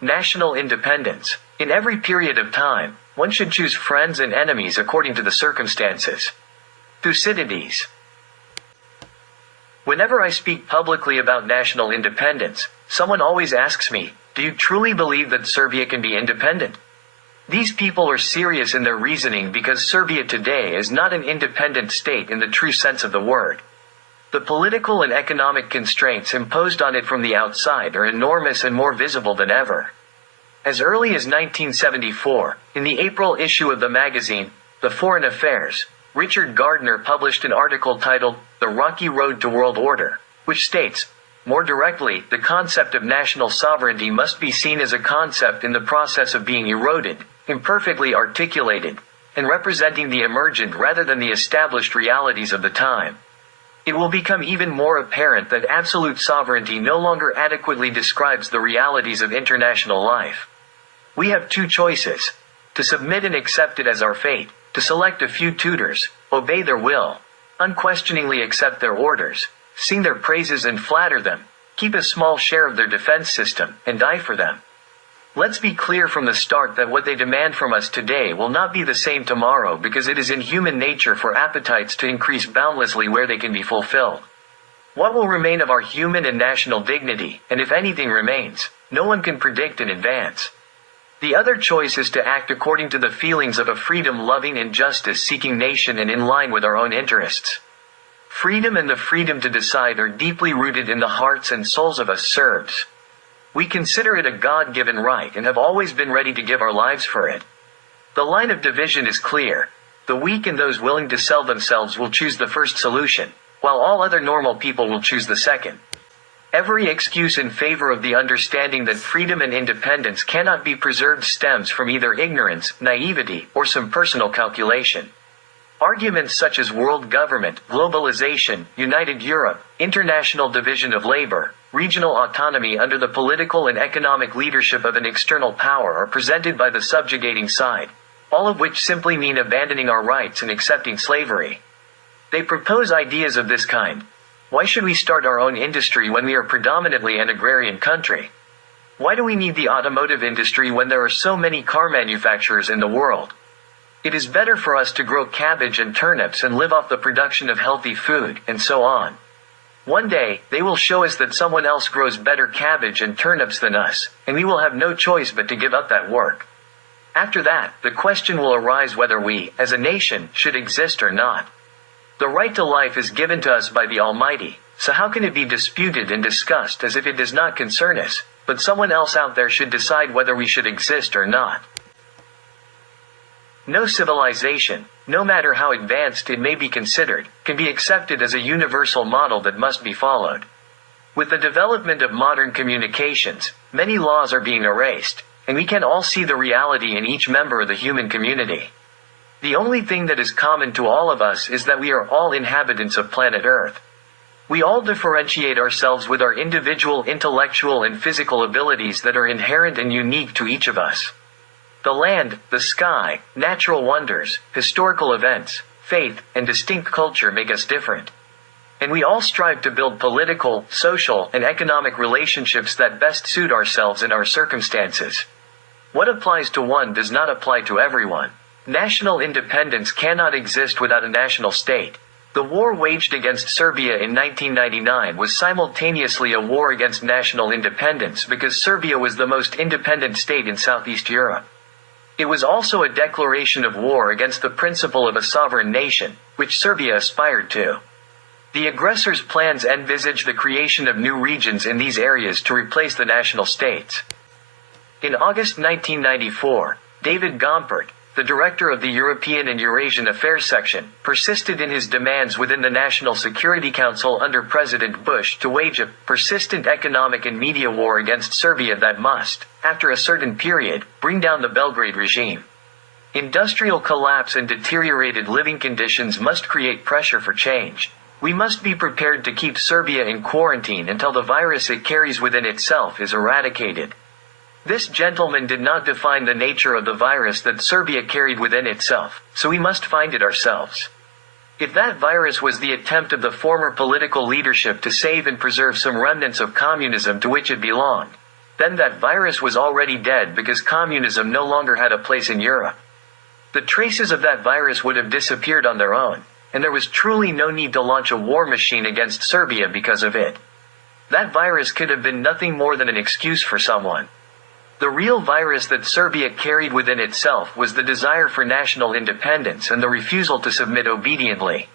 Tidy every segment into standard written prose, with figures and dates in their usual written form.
National independence. In every period of time, one should choose friends and enemies according to the circumstances. Thucydides. Whenever I speak publicly about national independence, someone always asks me, do you truly believe that Serbia can be independent? These people are serious in their reasoning because Serbia today is not an independent state in the true sense of the word. The political and economic constraints imposed on it from the outside are enormous and more visible than ever. As early as 1974, in the April issue of the magazine, The Foreign Affairs, Richard Gardner published an article titled, The Rocky Road to World Order, which states, more directly, the concept of national sovereignty must be seen as a concept in the process of being eroded, imperfectly articulated, and representing the emergent rather than the established realities of the time. It will become even more apparent that absolute sovereignty no longer adequately describes the realities of international life. We have two choices: to submit and accept it as our fate, to select a few tutors, obey their will, unquestioningly accept their orders, sing their praises and flatter them, keep a small share of their defense system, and die for them. Let's be clear from the start that what they demand from us today will not be the same tomorrow, because it is in human nature for appetites to increase boundlessly where they can be fulfilled. What will remain of our human and national dignity, and if anything remains, no one can predict in advance. The other choice is to act according to the feelings of a freedom-loving and justice-seeking nation and in line with our own interests. Freedom and the freedom to decide are deeply rooted in the hearts and souls of us Serbs. We consider it a God-given right and have always been ready to give our lives for it. The line of division is clear. The weak and those willing to sell themselves will choose the first solution, while all other normal people will choose the second. Every excuse in favor of the understanding that freedom and independence cannot be preserved stems from either ignorance, naivety, or some personal calculation. Arguments such as world government, globalization, united Europe, international division of labor, regional autonomy under the political and economic leadership of an external power are presented by the subjugating side, all of which simply mean abandoning our rights and accepting slavery. They propose ideas of this kind. Why should we start our own industry when we are predominantly an agrarian country? Why do we need the automotive industry when there are so many car manufacturers in the world? It is better for us to grow cabbage and turnips and live off the production of healthy food, and so on. One day, they will show us that someone else grows better cabbage and turnips than us, and we will have no choice but to give up that work. After that, the question will arise whether we, as a nation, should exist or not. The right to life is given to us by the Almighty, so how can it be disputed and discussed as if it does not concern us, but someone else out there should decide whether we should exist or not? No civilization, no matter how advanced it may be considered, can be accepted as a universal model that must be followed. With the development of modern communications, many laws are being erased, and we can all see the reality in each member of the human community. The only thing that is common to all of us is that we are all inhabitants of planet Earth. We all differentiate ourselves with our individual intellectual and physical abilities that are inherent and unique to each of us. The land, the sky, natural wonders, historical events, faith, and distinct culture make us different. And we all strive to build political, social, and economic relationships that best suit ourselves and our circumstances. What applies to one does not apply to everyone. National independence cannot exist without a national state. The war waged against Serbia in 1999 was simultaneously a war against national independence because Serbia was the most independent state in Southeast Europe. It was also a declaration of war against the principle of a sovereign nation, which Serbia aspired to. The aggressor's plans envisaged the creation of new regions in these areas to replace the national states. In August 1994, David Gompert, the director of the European and Eurasian Affairs section, persisted in his demands within the National Security Council under President Bush to wage a persistent economic and media war against Serbia that must, after a certain period, bring down the Belgrade regime. Industrial collapse and deteriorated living conditions must create pressure for change. We must be prepared to keep Serbia in quarantine until the virus it carries within itself is eradicated. This gentleman did not define the nature of the virus that Serbia carried within itself, so we must find it ourselves. If that virus was the attempt of the former political leadership to save and preserve some remnants of communism to which it belonged, then that virus was already dead because communism no longer had a place in Europe. The traces of that virus would have disappeared on their own, and there was truly no need to launch a war machine against Serbia because of it. That virus could have been nothing more than an excuse for someone. The real virus that Serbia carried within itself was the desire for national independence and the refusal to submit obediently.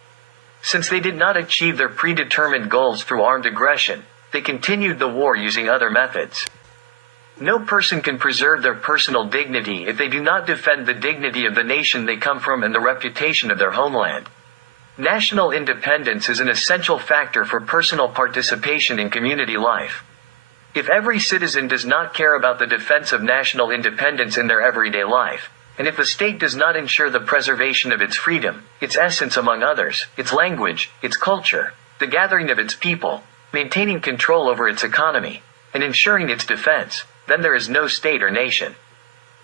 Since they did not achieve their predetermined goals through armed aggression, they continued the war using other methods. No person can preserve their personal dignity if they do not defend the dignity of the nation they come from and the reputation of their homeland. National independence is an essential factor for personal participation in community life. If every citizen does not care about the defense of national independence in their everyday life, and if the state does not ensure the preservation of its freedom, its essence among others, its language, its culture, the gathering of its people, maintaining control over its economy, and ensuring its defense, then there is no state or nation.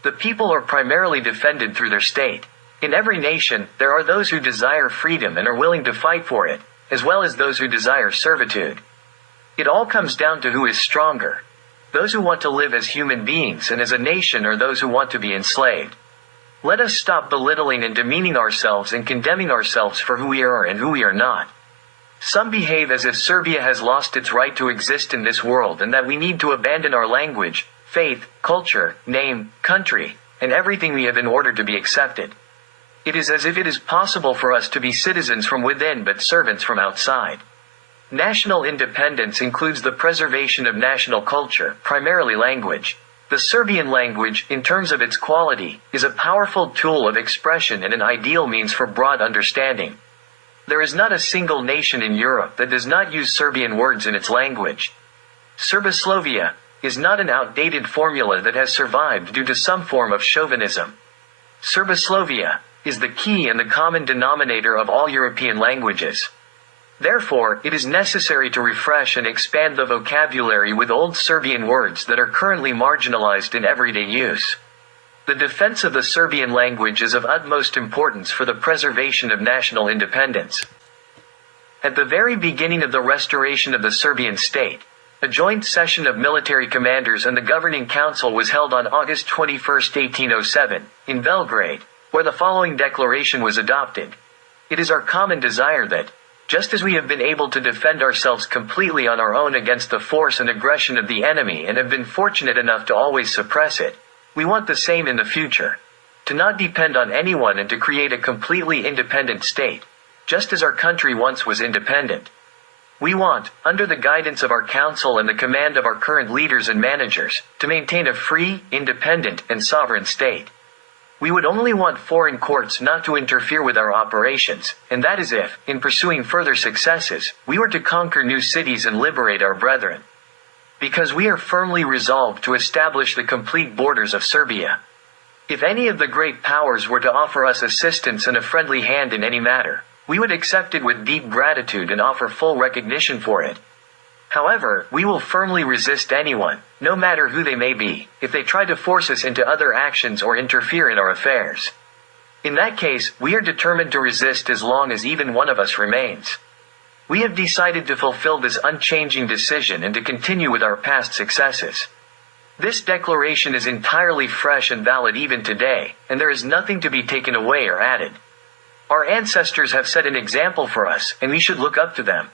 The people are primarily defended through their state. In every nation, there are those who desire freedom and are willing to fight for it, as well as those who desire servitude. It all comes down to who is stronger. Those who want to live as human beings and as a nation, or those who want to be enslaved. Let us stop belittling and demeaning ourselves and condemning ourselves for who we are and who we are not. Some behave as if Serbia has lost its right to exist in this world and that we need to abandon our language, faith, culture, name, country, and everything we have in order to be accepted. It is as if it is possible for us to be citizens from within but servants from outside. National independence includes the preservation of national culture, primarily language. The Serbian language, in terms of its quality, is a powerful tool of expression and an ideal means for broad understanding. There is not a single nation in Europe that does not use Serbian words in its language. Serboslovia is not an outdated formula that has survived due to some form of chauvinism. Serboslovia is the key and the common denominator of all European languages. Therefore, it is necessary to refresh and expand the vocabulary with old Serbian words that are currently marginalized in everyday use. The defense of the Serbian language is of utmost importance for the preservation of national independence. At the very beginning of the restoration of the Serbian state, a joint session of military commanders and the governing council was held on August 21, 1807, in Belgrade, where the following declaration was adopted. It is our common desire that, just as we have been able to defend ourselves completely on our own against the force and aggression of the enemy and have been fortunate enough to always suppress it, we want the same in the future. To not depend on anyone and to create a completely independent state, just as our country once was independent. We want, under the guidance of our council and the command of our current leaders and managers, to maintain a free, independent, and sovereign state. We would only want foreign courts not to interfere with our operations, and that is if, in pursuing further successes, we were to conquer new cities and liberate our brethren. Because we are firmly resolved to establish the complete borders of Serbia. If any of the great powers were to offer us assistance and a friendly hand in any matter, we would accept it with deep gratitude and offer full recognition for it. However, we will firmly resist anyone, no matter who they may be, if they try to force us into other actions or interfere in our affairs. In that case, we are determined to resist as long as even one of us remains. We have decided to fulfill this unchanging decision and to continue with our past successes. This declaration is entirely fresh and valid even today, and there is nothing to be taken away or added. Our ancestors have set an example for us, and we should look up to them.